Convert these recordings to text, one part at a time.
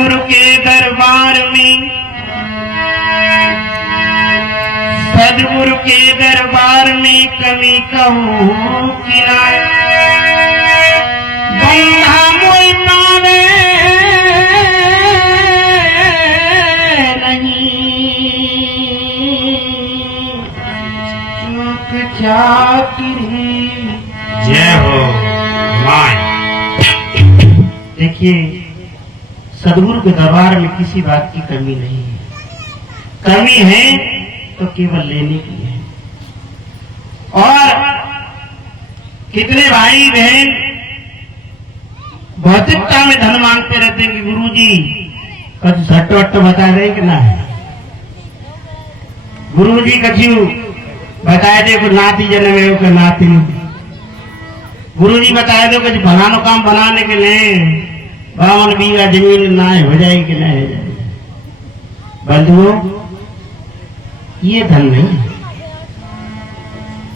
सदगुरु के दरबार में, सदगुरु के दरबार में कमी कहूँ किनारे बंधा मोई पावे नहीं, चूक चाकरी। जय हो मां। देखिए, सदगुरु के दरबार में किसी बात की कमी नहीं है। कमी है तो केवल लेने की है। और कितने भाई बहन भौतिकता में धन मांगते रहते हैं कि गुरुजी कुछ झट वट बता रहे कि ना, गुरुजी कछु बताए दे कुछ नाती जन्मे के नाती, गुरुजी बताए दो कुछ फलानो काम बनाने के लिए 52 बीघा जमीन ना हो जाएगी कि नहीं हो जाएगी। बंधुओं, ये धन नहीं है।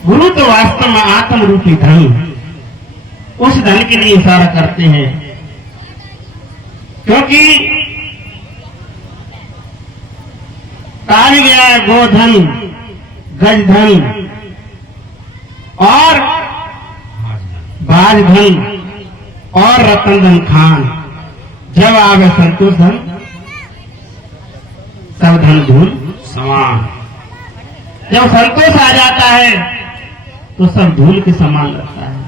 गुरु तो वास्तव में आत्म रूपी धन, उस धन के लिए इशारा करते हैं, क्योंकि कहा गया है गोधन, गजधन और बाजधन और रतन धन खान, जब आवे संतोष धन सब धन धूल समान। जब संतोष आ जाता है तो सब धूल के समान लगता है।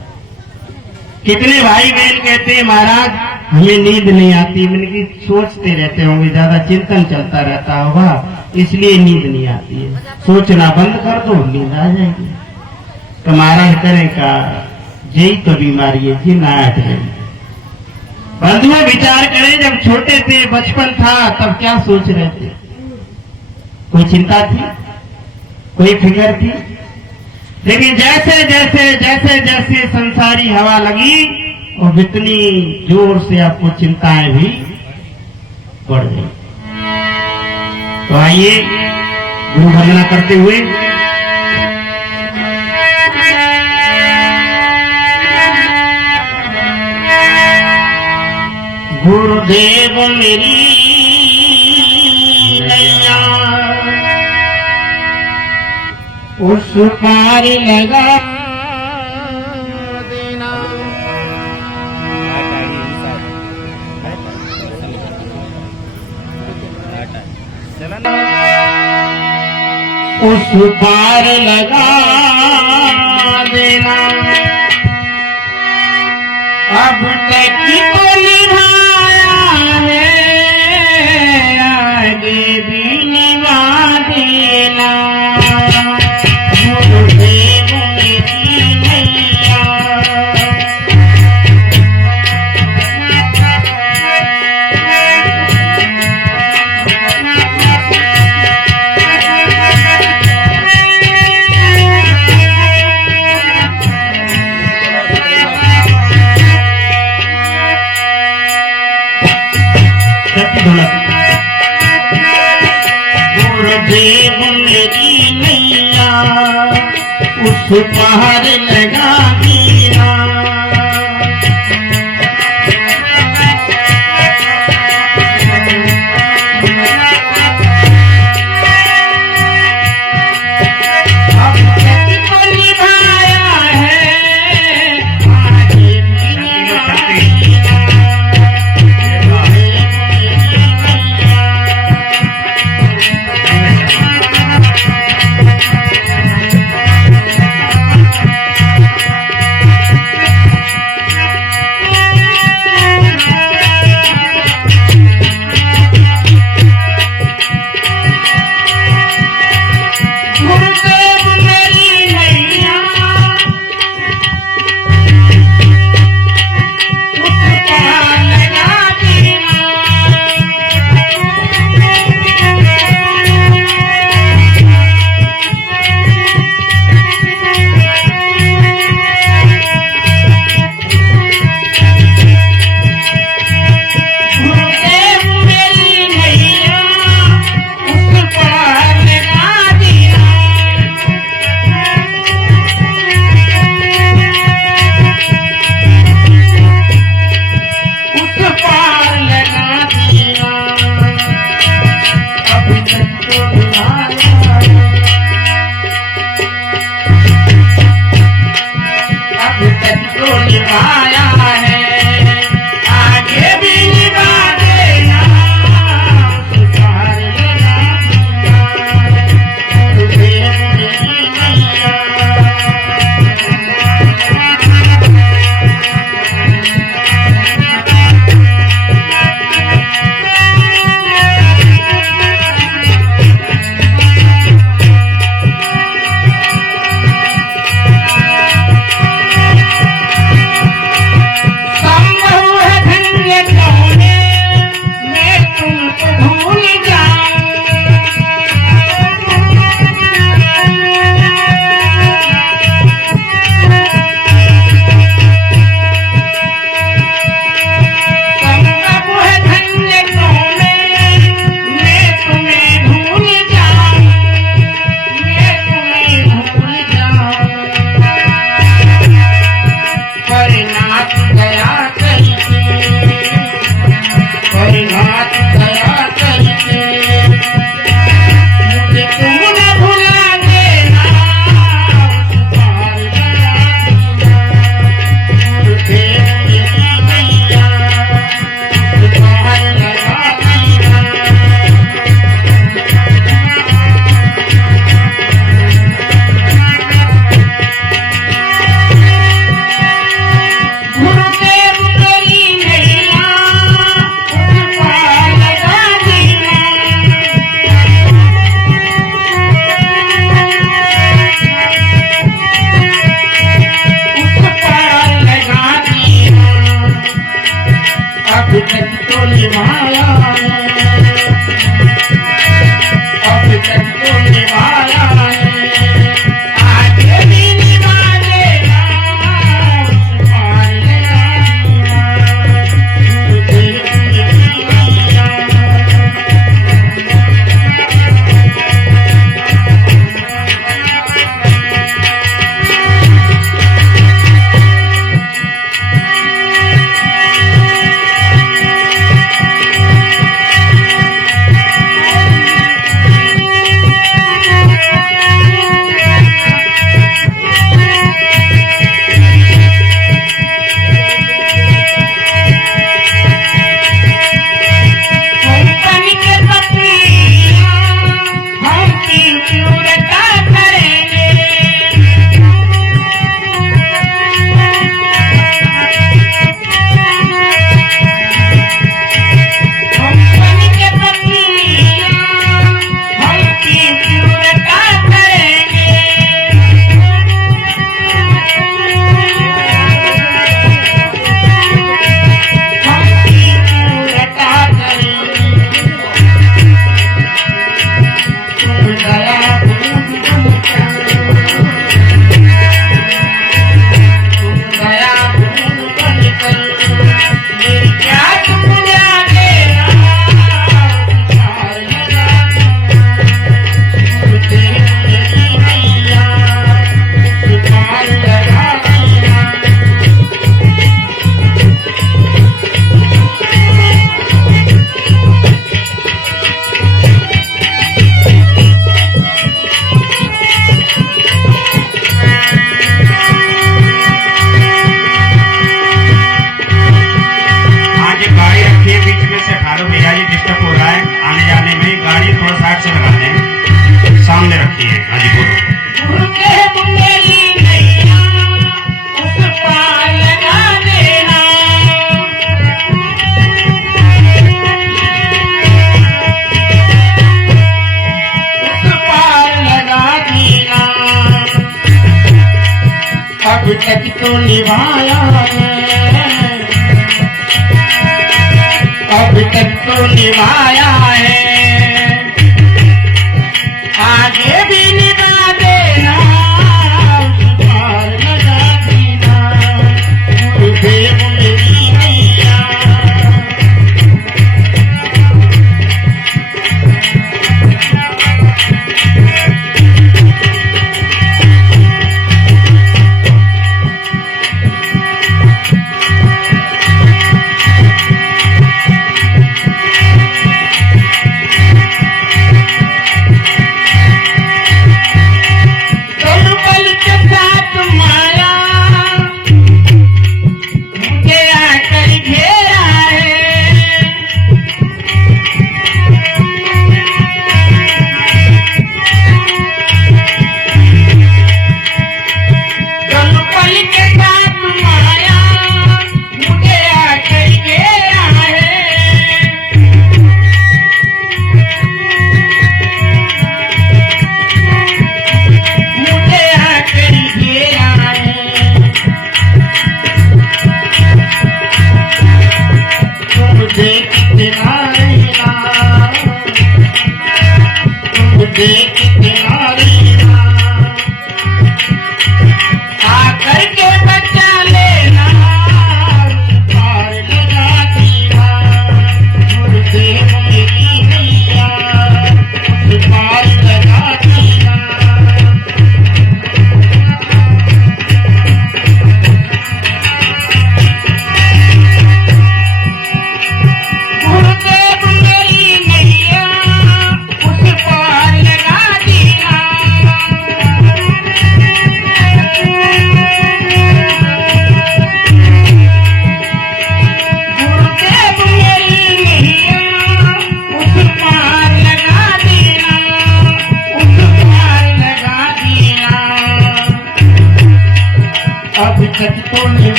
कितने भाई बहन कहते हैं महाराज हमें नींद नहीं आती, मैंने कि सोचते रहते होंगे, ज्यादा चिंतन चलता रहता होगा इसलिए नींद नहीं आती है। सोचना बंद कर दो, नींद आ जाएगी। तो महाराज करें का यही तो बीमारी है जी, ना हट गई। बंधुओं, विचार करें, जब छोटे थे, बचपन था, तब क्या सोच रहे थे? कोई चिंता थी? कोई फिक्र थी? लेकिन जैसे जैसे जैसे जैसे संसारी हवा लगी और इतनी जोर से आपको चिंताएं भी बढ़ गई। तो आइए गुरु वंदना करते हुए गुरुदेव मेरी नैया उस पार लगा देना, उस पार लगा देना। अब तक तो निभाया है, आगे भी निभा देना। गुरुदेव मेरी नैया गुरुदेव मेरी नैया उस पार लगा दिया। अब तक तो निभाया है, आगे भी निभा देना। निभाया है, अब तक तो निभाया है, आगे भी निभा देना, उस पार लगाना, तुझे निभाया। सामने रखी है। हाँ जी बोलो। अब तक तो निभाया है, अब तक तो निभाया है, आगे भी निभा देना, उस पार लगा देना, तुझे मेरी मैया। आकर के बचा लेना, पार लगा देना, मुझे मेरी मैया, पार लगा देना। गुरुदेव मेरी मैया, उस पार लगा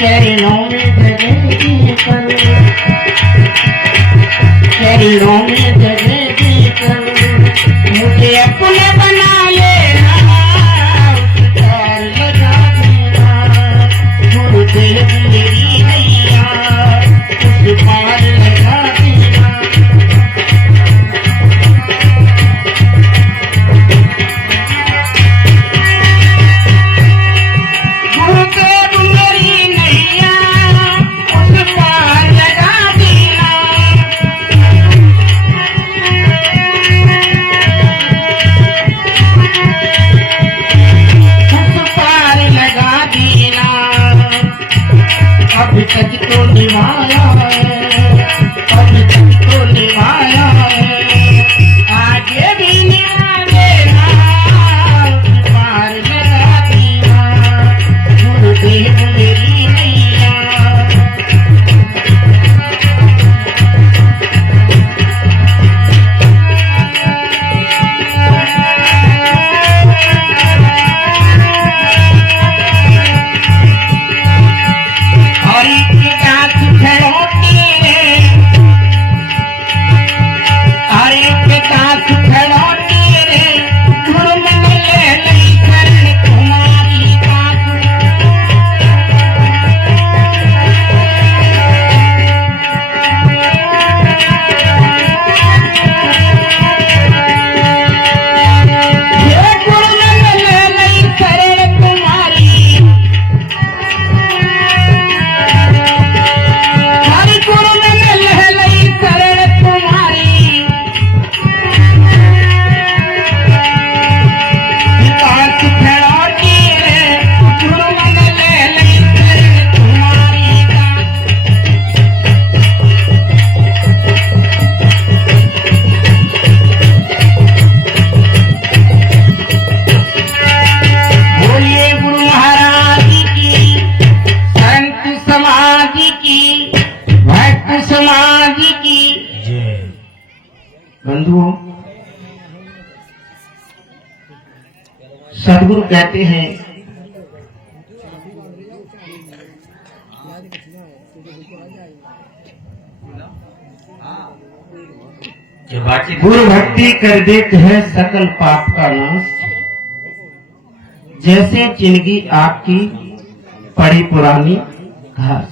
चरणों में जगह पर, चरणों में जगह पर मुझे अपने बना लेना, उतार लगा देना, गुरुदेव मेरी नैया उस पार लगा देना। गुरुदेव मेरी नैया उस पार लगा देना। अभी तक तो निभाया है, अभी तक तो निभाया है, आगे भी निभा देना, पार लगा देना, गुरुदेव मेरी नैया। बंधुओं, सदगुरु कहते हैं गुरु भक्ति कर देते हैं सकल पाप का नाश, जैसे जिंदगी आपकी पड़ी पुरानी घास।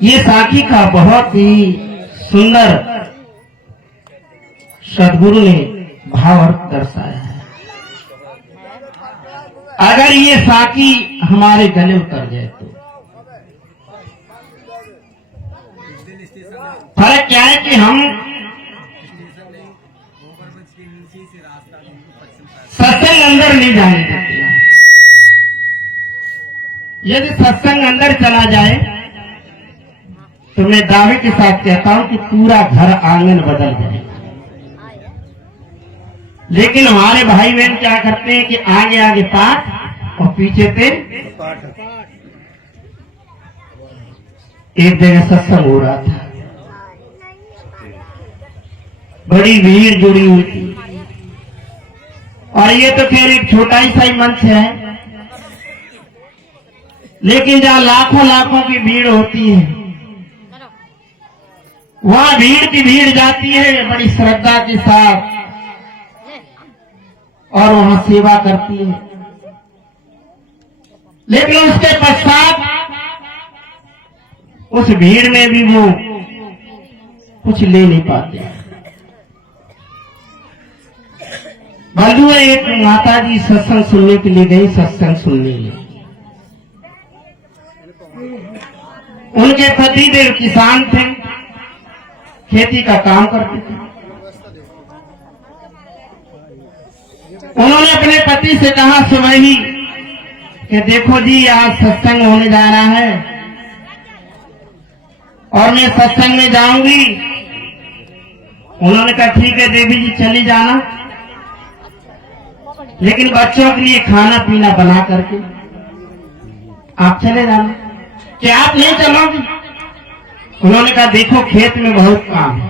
ये साखी का बहुत ही सुंदर सदगुरु ने भावार्थ दर्शाया है। अगर ये साखी हमारे गले उतर जाए तो फर्क क्या है कि हम सत्संग अंदर नहीं जाने देते। यदि सत्संग अंदर चला जाए तो मैं दावे के साथ कहता हूं कि पूरा घर आंगन बदल जाएगा। लेकिन हमारे भाई बहन क्या करते हैं कि आगे आगे पाठ और पीछे से एक जगह सत्संग हो रहा था, बड़ी भीड़ जुड़ी हुई थी, और ये तो खैर एक छोटा ही सा मंच है, लेकिन जहां लाखों लाखों की भीड़ होती है वहां भीड़ की भीड़ जाती है बड़ी श्रद्धा के साथ और वहां सेवा करती है। लेकिन उसके पश्चात उस भीड़ में भी वो कुछ ले नहीं पाते। बंधु, एक माता जी सत्संग सुनने के लिए गई, सत्संग सुनने लिए। उनके पति देव किसान थे, खेती का काम करते थे। उन्होंने अपने पति से कहा सुबह ही कि देखो जी आज सत्संग होने जा रहा है और मैं सत्संग में जाऊंगी। उन्होंने कहा ठीक है देवी जी चली जाना, लेकिन बच्चों के लिए खाना पीना बना करके आप चले जाना। क्या आप नहीं चलोगी? उन्होंने कहा देखो खेत में बहुत काम है,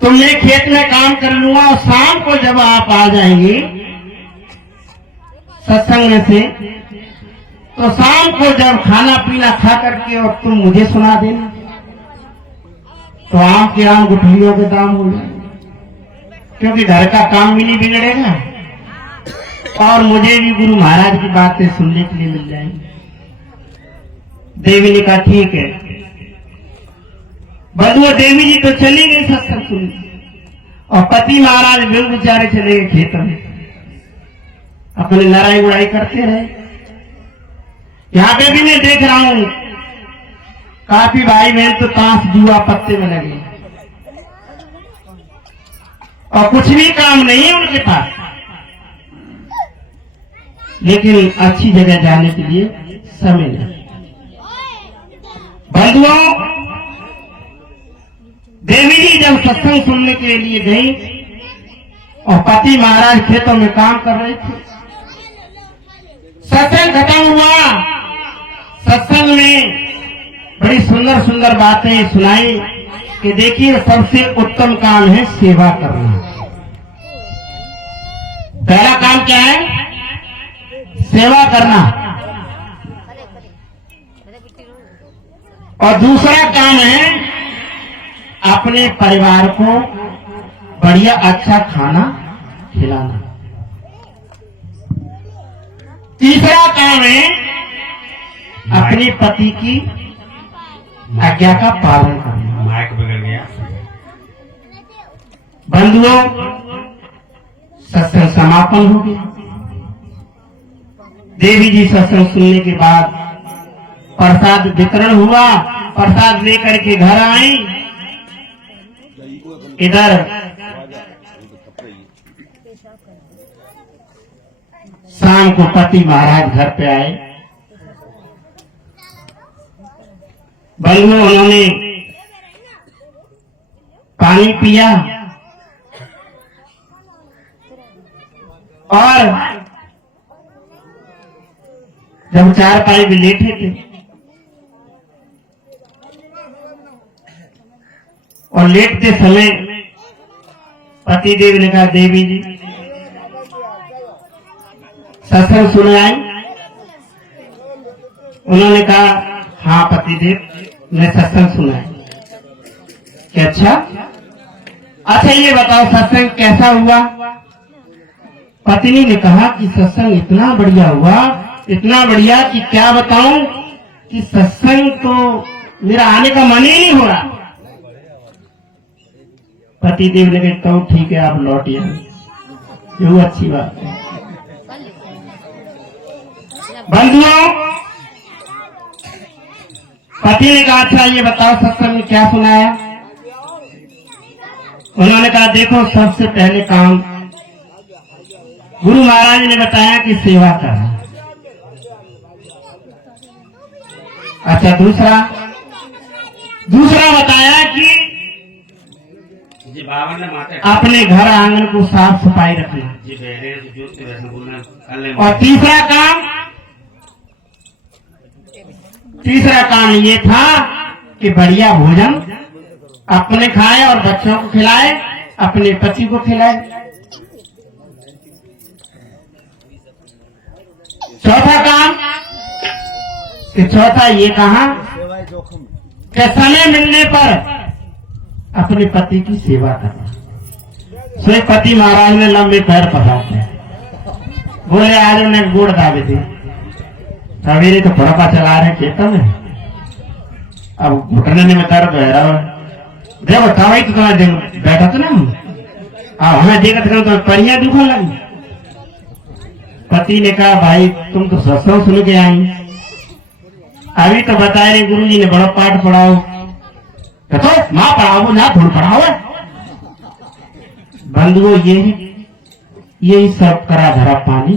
तो मैं खेत में काम कर लूंगा और शाम को जब आप आ जाएंगे सत्संग में से, तो शाम को जब खाना पीना खा करके और तुम मुझे सुना देना, तो आम के आम गुठलियों के दाम हो जाए, क्योंकि घर का काम भी नहीं बिगड़ेगा और मुझे भी गुरु महाराज की बातें सुनने के लिए मिल जाएंगी। देवी ने कहा ठीक है। बधुआ देवी जी तो चली गई सत्संग सुनने, और पति महाराज बिल बेचारे चले गए खेत में, अपने लड़ाई उड़ाई करते रहे। यहाँ पे भी मैं देख रहा हूं काफी भाई बहन तो ताश जुआ पत्ते में लगे और कुछ भी काम नहीं है उनके पास, लेकिन अच्छी जगह जाने के लिए समय नहीं। बंधुओं, देवी जी जब सत्संग सुनने के लिए गई और पति महाराज खेतों में काम कर रहे थे, सत्संग खत्म हुआ। सत्संग में बड़ी सुंदर सुंदर बातें सुनाई कि देखिए सबसे उत्तम काम है सेवा करना। पहला काम क्या है? सेवा करना। और दूसरा काम है अपने परिवार को बढ़िया अच्छा खाना खिलाना। तीसरा काम है अपने पति की आज्ञा का पालन करना। माइक बिगड़ गया। बंधुओं, सत्संग समापन हो गया। देवी जी सत्संग सुनने के बाद प्रसाद वितरण हुआ। प्रसाद लेकर के घर आई। इधर शाम को पति महाराज घर पे आए। बंधुओं, उन्होंने पानी पिया और जब चारपाई में लेटे थे और लेटते समय पति देव ने कहा, देवी जी सत्संग सुने आई? उन्होंने कहा, हाँ पति देव, मैं सत्संग सुना है। क्या? अच्छा ये बताओ सत्संग कैसा हुआ? पत्नी ने कहा कि सत्संग इतना बढ़िया हुआ, इतना बढ़िया कि क्या बताऊं कि सत्संग तो मेरा आने का मन ही नहीं हो रहा। पति देव ने कहा, तो ठीक है आप लौटिए, ये अच्छी बात है। बंधुओं, पति ने कहा, अच्छा ये बताओ सत्संग में क्या सुनाया? उन्होंने कहा, देखो सबसे पहले काम गुरु महाराज ने बताया कि सेवा करना। अच्छा दूसरा बताया कि अपने घर आंगन को साफ सफाई रखना। और तीसरा काम ये था कि बढ़िया भोजन अपने खाए और बच्चों को खिलाए, अपने पति को खिलाए। चौथा ये कहा कि समय मिलने पर अपने पति की सेवा करना। सोए पति महाराज ने लंबे पैर पसारते बोले, आज उन्हें गुड़ दावे थे, सवेरे तो फड़पा चला रहे खेतों में, अब घुटने में दर्द है रहा। देखो तवाई तो तुम्हारे बैठा तो ना, अब हमें देखा तो परियां दुखने लगी। पति ने कहा, भाई तुम तो सत्संग सुन के आई, अभी तो बताए रहे गुरु जी ने बड़ा पाठ पढ़ाओ, तो माँ पढ़ाओ ना थोड़ा पढ़ाओ। बंधुओं, यही सब करा धरा पानी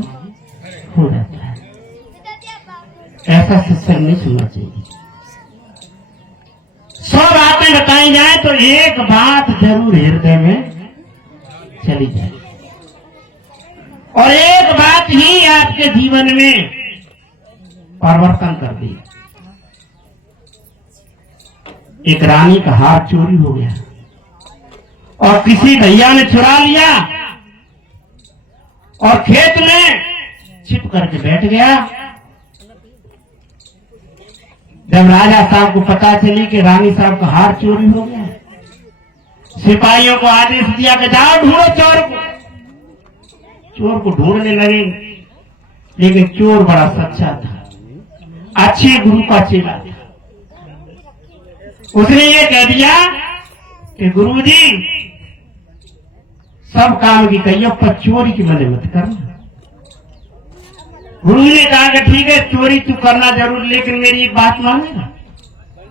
हो जाता है। ऐसा सत्संग नहीं सुनना चाहिए। 100 बातें बताई जाए तो एक बात जरूर हृदय में चली जाए, और एक बात ही आपके जीवन में परिवर्तन कर दी। एक रानी का हार चोरी हो गया और किसी भैया ने चुरा लिया और खेत में छिप करके बैठ गया। जब राजा साहब को पता चली कि रानी साहब का हार चोरी हो गया, सिपाहियों को आदेश दिया कि जाओ ढूंढो चोर को। चोर को ढूंढने लगे, लेकिन चोर बड़ा सच्चा था, अच्छे गुरु का चेला था। उसने ये कह दिया कि गुरुजी सब काम की कहिए पर चोरी की मदद मत करना। गुरु ने कहा कि ठीक है चोरी तू करना जरूर, लेकिन मेरी एक बात मानेगा।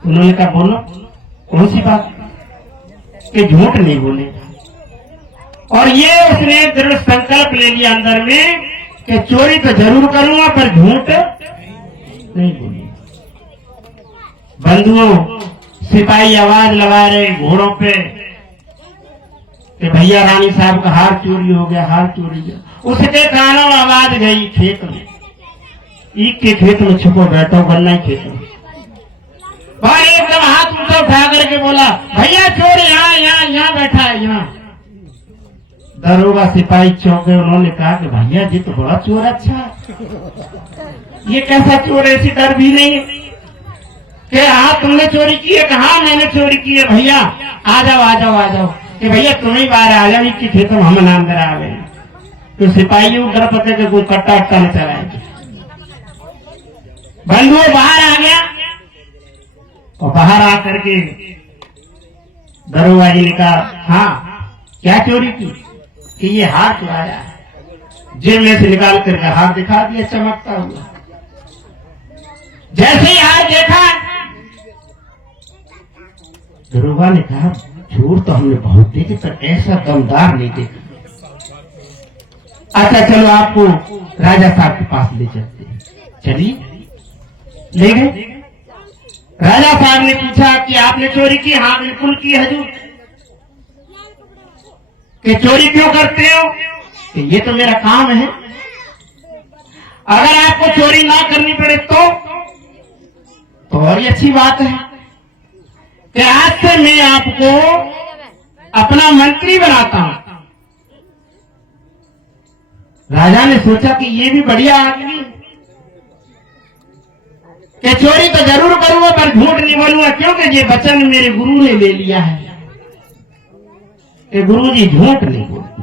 उन्होंने कहा बोलो। कौन सी बात? कि झूठ नहीं बोलेगा। और ये उसने दृढ़ संकल्प ले लिया अंदर में कि चोरी तो जरूर करूंगा पर झूठ नहीं बोलूंगा। बंधुओं, सिपाही आवाज लगा रहे घोड़ों पे कि भैया रानी साहब का हार चोरी हो गया, हार चोरी गया। उसके कानों में आवाज गई खेत में, ईख के खेत में छुपो बैठो, गन्ना खेत में। और एकदम हाथ ऊंचा उठा करके बोला भैया चोर यहाँ बैठा है, यहाँ। दरोगा सिपाही चौंके, उन्होंने कहा कि भैया जी तो बड़ा चोर अच्छा है। ये कैसा चोर, ऐसी डर भी नहीं कि हाँ तुमने चोरी की है? कहा मैंने चोरी की है। भैया आ जाओ आ जाओ आ जाओ। कि भैया तुम्हें बाहर आ जाओ, इसकी खेतों हम नाम अंदर आ गए। तो सिपाहियों डर पते के कोई कट्टा अट्टा न चलाए। बंधुओं बाहर आ गया और बाहर आकर के दरोगा जी ने कहा हाँ क्या चोरी की? कि ये हार चुराया है। जेब में से निकाल करके हार दिखा दिया चमकता हुआ। जैसे ही हार देखा, दरोगा ने कहा चोर तो हमने बहुत देखे पर ऐसा दमदार नहीं देखा। अच्छा चलो आपको राजा साहब के पास ले चलते हैं। चलिए ले गए। राजा साहब ने पूछा कि आपने चोरी की? हाँ बिल्कुल की हजूर। कि चोरी क्यों करते हो? कि ये तो मेरा काम है। अगर आपको चोरी ना करनी पड़े तो और ही अच्छी बात है कि आज से मैं आपको अपना मंत्री बनाता हूं। राजा ने सोचा कि ये भी बढ़िया आदमी कि चोरी तो जरूर करूंगा पर झूठ नहीं बोलूंगा, क्योंकि ये वचन मेरे गुरु ने ले लिया है कि गुरु जी झूठ नहीं बोलते।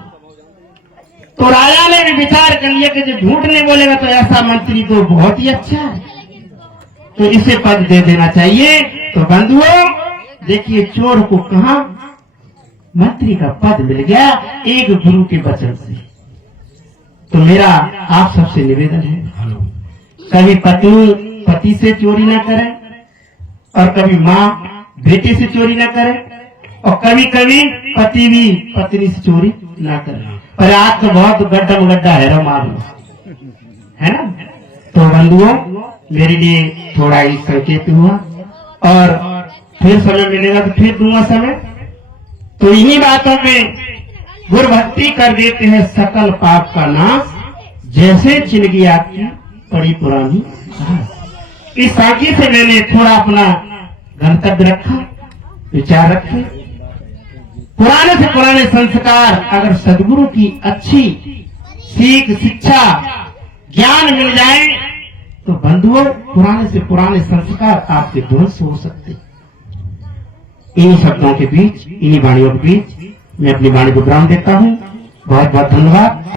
तो राजा ने भी विचार कर लिया कि जो झूठ नहीं बोलेगा तो ऐसा मंत्री तो बहुत ही अच्छा है, तो इसे पद दे देना चाहिए। तो बंधुओं देखिए चोर को कहा मंत्री का पद मिल गया एक गुरु के वचन से। तो मेरा आप सबसे निवेदन है, कभी पत्नी पति से चोरी ना करे और कभी माँ बेटे से चोरी ना करे और कभी कभी पति भी पत्नी से चोरी ना करे। पर आज तो बहुत गड्ढा है मालूम है ना। तो बंधुओं मेरे लिए थोड़ा ही संकेत हुआ और फिर समय मिलेगा तो फिर दूंगा समय। तो इन्हीं बातों में गुरु भक्ति कर देते हैं सकल पाप का नाश, जैसे चिलगी आपकी बड़ी पुरानी घास। इस साकी से मैंने थोड़ा अपना गंतव्य रखा, विचार रखे। पुराने से पुराने संस्कार अगर सदगुरु की अच्छी सीख शिक्षा ज्ञान मिल जाए तो बंधुओं पुराने से पुराने संस्कार आपके ध्वंस हो सकते। इन्हीं शब्दों के बीच, इन्हीं वाणियों के बीच मैं अपनी वाणी को विराम देता हूँ। बहुत बहुत धन्यवाद।